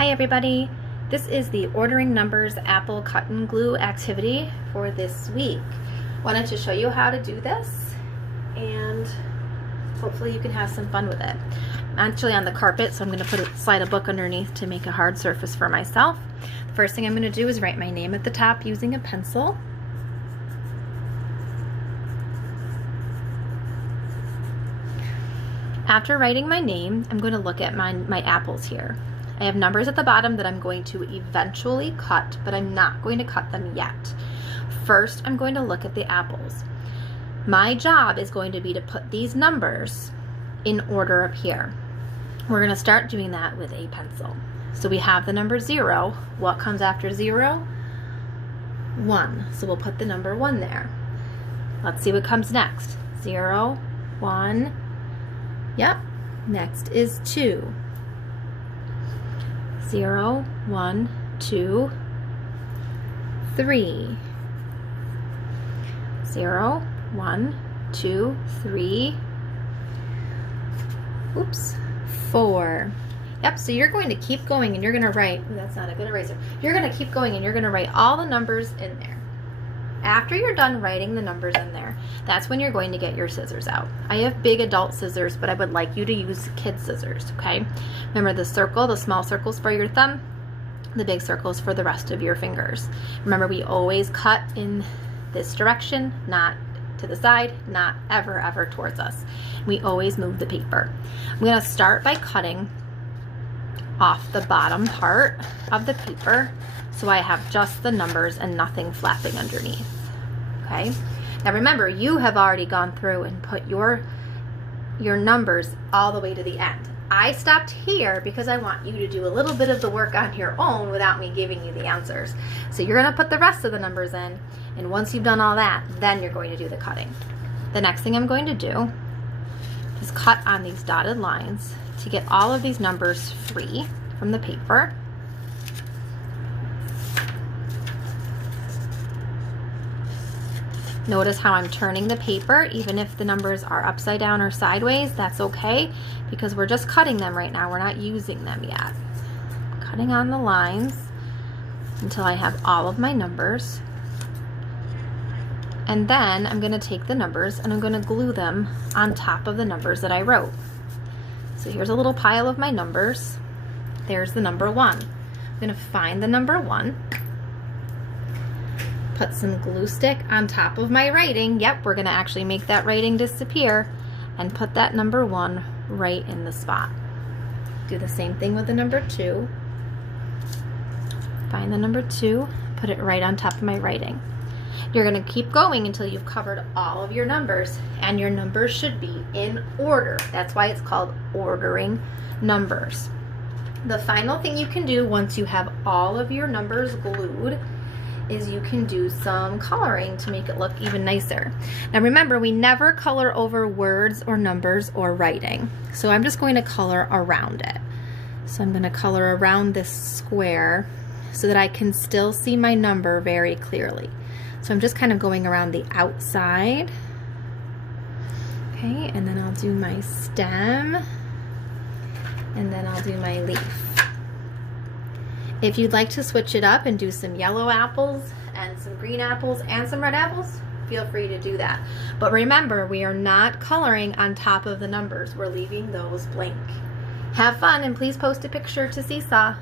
Hi everybody, this is the Ordering Numbers Apple Cut and Glue activity for this week. Wanted to show you how to do this and hopefully you can have some fun with it. I'm actually on the carpet, so I'm going to slide a book underneath to make a hard surface for myself. The first thing I'm going to do is write my name at the top using a pencil. After writing my name, I'm going to look at my apples here. I have numbers at the bottom that I'm going to eventually cut, but I'm not going to cut them yet. First, I'm going to look at the apples. My job is going to be to put these numbers in order up here. We're going to start doing that with a pencil. So we have the number 0. What comes after 0? 1. So we'll put the number 1 there. Let's see what comes next. 0, 1. Yep. Next is 2. 0, 1, 2, 3. 0, 1, 2, 3. Oops. 4. Yep, so you're going to keep going and you're going to write, that's not a good eraser. You're going to keep going and you're going to write all the numbers in there. After you're done writing the numbers in there, that's when you're going to get your scissors out. I have big adult scissors, but I would like you to use kid scissors, okay? Remember the circle, the small circles for your thumb, the big circles for the rest of your fingers. Remember, we always cut in this direction, not to the side, not ever towards us. We always move the paper. I'm gonna start by cutting off the bottom part of the paper so I have just the numbers and nothing flapping underneath, okay? Now remember, you have already gone through and put your numbers all the way to the end. I stopped here because I want you to do a little bit of the work on your own without me giving you the answers. So you're gonna put the rest of the numbers in, and once you've done all that, then you're going to do the cutting. The next thing I'm going to do is cut on these dotted lines to get all of these numbers free from the paper. Notice how I'm turning the paper, even if the numbers are upside down or sideways, that's okay, because we're just cutting them right now. We're not using them yet. Cutting on the lines until I have all of my numbers. And then I'm going to take the numbers and I'm going to glue them on top of the numbers that I wrote. So here's a little pile of my numbers. There's the number 1. I'm going to find the number 1. Put some glue stick on top of my writing. Yep, we're going to actually make that writing disappear and put that number 1 right in the spot. Do the same thing with the number 2. Find the number 2, put it right on top of my writing. You're going to keep going until you've covered all of your numbers, and your numbers should be in order. That's why it's called ordering numbers. The final thing you can do once you have all of your numbers glued is you can do some coloring to make it look even nicer. Now remember, we never color over words or numbers or writing. So I'm just going to color around it. So I'm going to color around this square so that I can still see my number very clearly. So I'm just kind of going around the outside. Okay, and then I'll do my stem, and then I'll do my leaf. If you'd like to switch it up and do some yellow apples and some green apples and some red apples, feel free to do that. But remember, we are not coloring on top of the numbers. We're leaving those blank. Have fun, and please post a picture to Seesaw.